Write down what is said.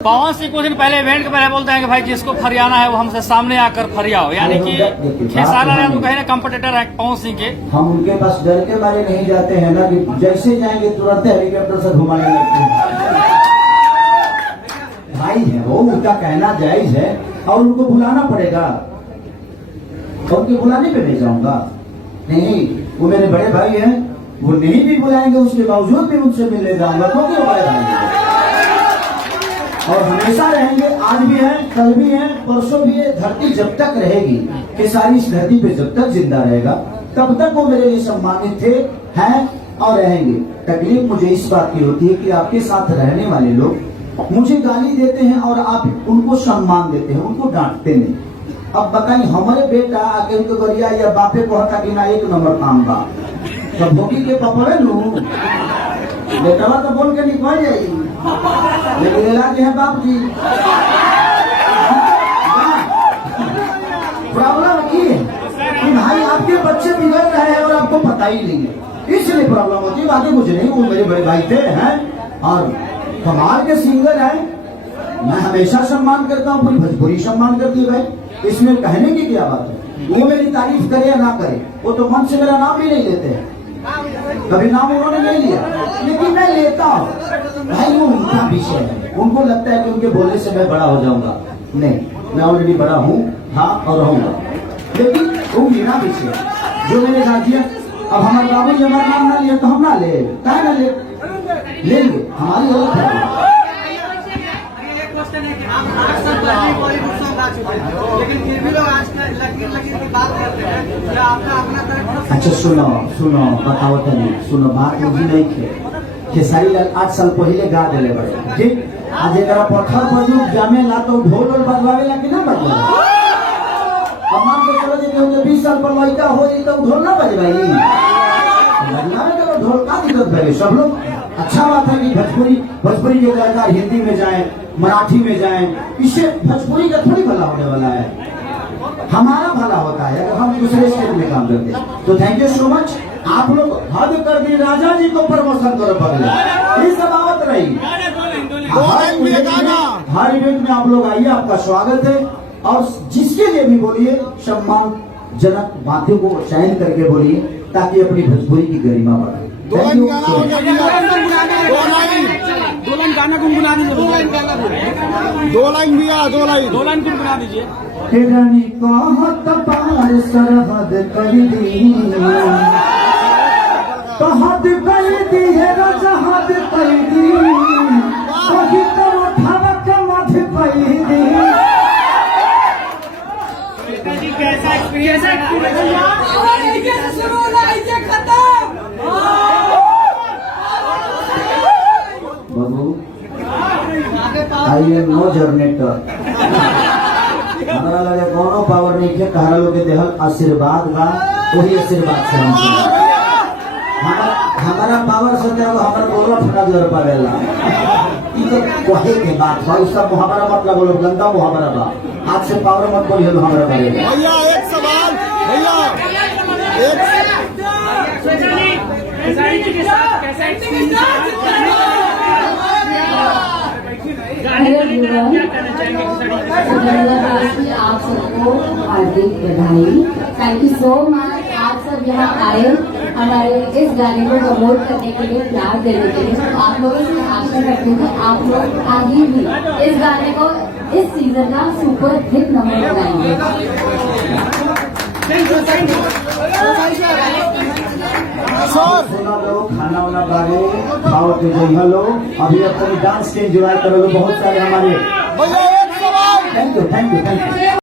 पवन सिंह कुछ दिन पहले इवेंट के पहले बोलते हैं कि भाई जिसको फरियाना है वो हमसे सामने आकर फरियाओ, यानी कि खेसारा ने हम कहे ना कम्पिटिटर है पवन सिंह के। हम उनके पास डर के मारे नहीं जाते हैं ना, कि जैसे जाएंगे तुरंत हेलीकॉप्टर से घुमाने लगते हैं। भाई है वो, उनका कहना जायज है और उनको बुलाना पड़ेगा। और उनके बुलाने पे नहीं जाऊंगा, नहीं, वो मेरे बड़े भाई हैं, वो नहीं भी बुलाएंगे उसके बावजूद भी उनसे मिलने जाऊंगा, क्योंकि वो बड़े भाई हैं और हमेशा रहेंगे। आज भी है, कल भी है, परसों भी है। धरती जब तक रहेगी, कि सारी इस धरती पे जब तक जिंदा रहेगा तब तक वो मेरे लिए सम्मानित थे, हैं और रहेंगे। तकलीफ मुझे इस बात की होती है कि आपके साथ रहने वाले लोग मुझे गाली देते हैं और आप उनको सम्मान देते हैं, उनको डांटते नहीं। अब बताइए, हमारे बेटा आके उनको गरिया या बापे को हटा कि ना एक नंबर काम बा, तो भोगी के पपड़े लू बेटा तो बोल के निकल जाएगी, लेकिन इलाज है बाप जी। प्रॉब्लम ये है कि भाई आपके बच्चे बिगड़ रहे हैं और आपको पता ही नहीं है, इसलिए प्रॉब्लम होती है। बाकी कुछ नहीं, वो मेरे बड़े भाई थे हैं और कमाल के सिंगर हैं। मैं हमेशा सम्मान करता हूँ, पूरी भोजपुरी सम्मान करती है भाई, इसमें कहने की क्या बात है। वो मेरी तारीफ करे या ना करे, वो तो मन से मेरा नाम भी नहीं लेते हैं, कभी नाम उन्होंने नहीं लिया, लेकिन मैं लेता हूँ भाई। वो उनका विषय है, उनको लगता है कि उनके बोलने से मैं बड़ा हो जाऊंगा। नहीं, मैं ऑलरेडी बड़ा हूँ, था और रहूंगा, लेकिन वो मेरा विषय है जो मैंने गा दिया। अब हमारे बाबू जी हमारा नाम ना लिया तो हम ना ले, कहा ना लेंगे, हमारी गलत है। लेकिन फिर भी लोग आज लकीर की बात करते हैं, आपका अपना तरफ। अच्छा सुनो बताओ तनी, सुनो बात मुझे नहीं खे खेसारी लाल 8 साल पहले गा दिले बड़े, ठीक। आज एक पत्थर पर जो जामे ला तो ढोल बजवावे ला कि ना बजवावे। अब मान के चलो जे 20 साल पर लड़का हो तो ढोल ना बजवाई, बजवावे तो ढोल का दिक्कत है। सब लोग अच्छा बात है कि भोजपुरी के कलाकार हिंदी में जाएं, मराठी में जाएं, इससे भोजपुरी का थोड़ी भला होने वाला है, हमारा भला होता है अगर हम दूसरे स्टेट में काम करते हैं। तो थैंक यू सो मच, आप लोग हद कर दी, राजा जी को प्रमोशन करो पड़े, ये सब आवत रही। हर इवेंट में आप लोग आइए, आपका स्वागत है। और जिसके लिए भी बोलिए सम्मानजनक बातों को चयन करके बोलिए, ताकि अपनी भोजपुरी की गरिमा बढ़े। दो लाइन गाना गुनगुना दीजिए, दो लाइन गुनगुना दीजिए। रानी कहत पार सरहद कर दी, कहत कर दी है रजहद कर दी, कही तो ठनक मठ कर दी। कैसा एक्सपीरियंस बाबू, आई एम नो जर्नेटर, हमारा लगे कोनो पावर नहीं है, कहा लोग के देहल आशीर्वाद बा, वही आशीर्वाद से हम हमारा पावर से तो हमारा बोलवा फटा जोर पड़ेला। ई तो कहे के बात भाई, सब हमारा मतलब बोलो गंदा मुहावरा बा, आज से पावर मत बोलिए हमारा पड़ेगा। भैया एक सवाल, भैया आप सबको हार्दिक बधाई। थैंक यू सो मच, आप सब यहाँ आए हमारे इस गाने को प्रमोट करने के लिए, प्यार देने के लिए। आप लोगों से आशा करते हैं आप लोग आगे भी इस गाने को इस सीजन का सुपर हिट नंबर बनाएंगे। खाना वाना बारे खाओ के जो लो, अभी अपने डांस के एंजॉय करो, बहुत सारे हमारे। Thank you.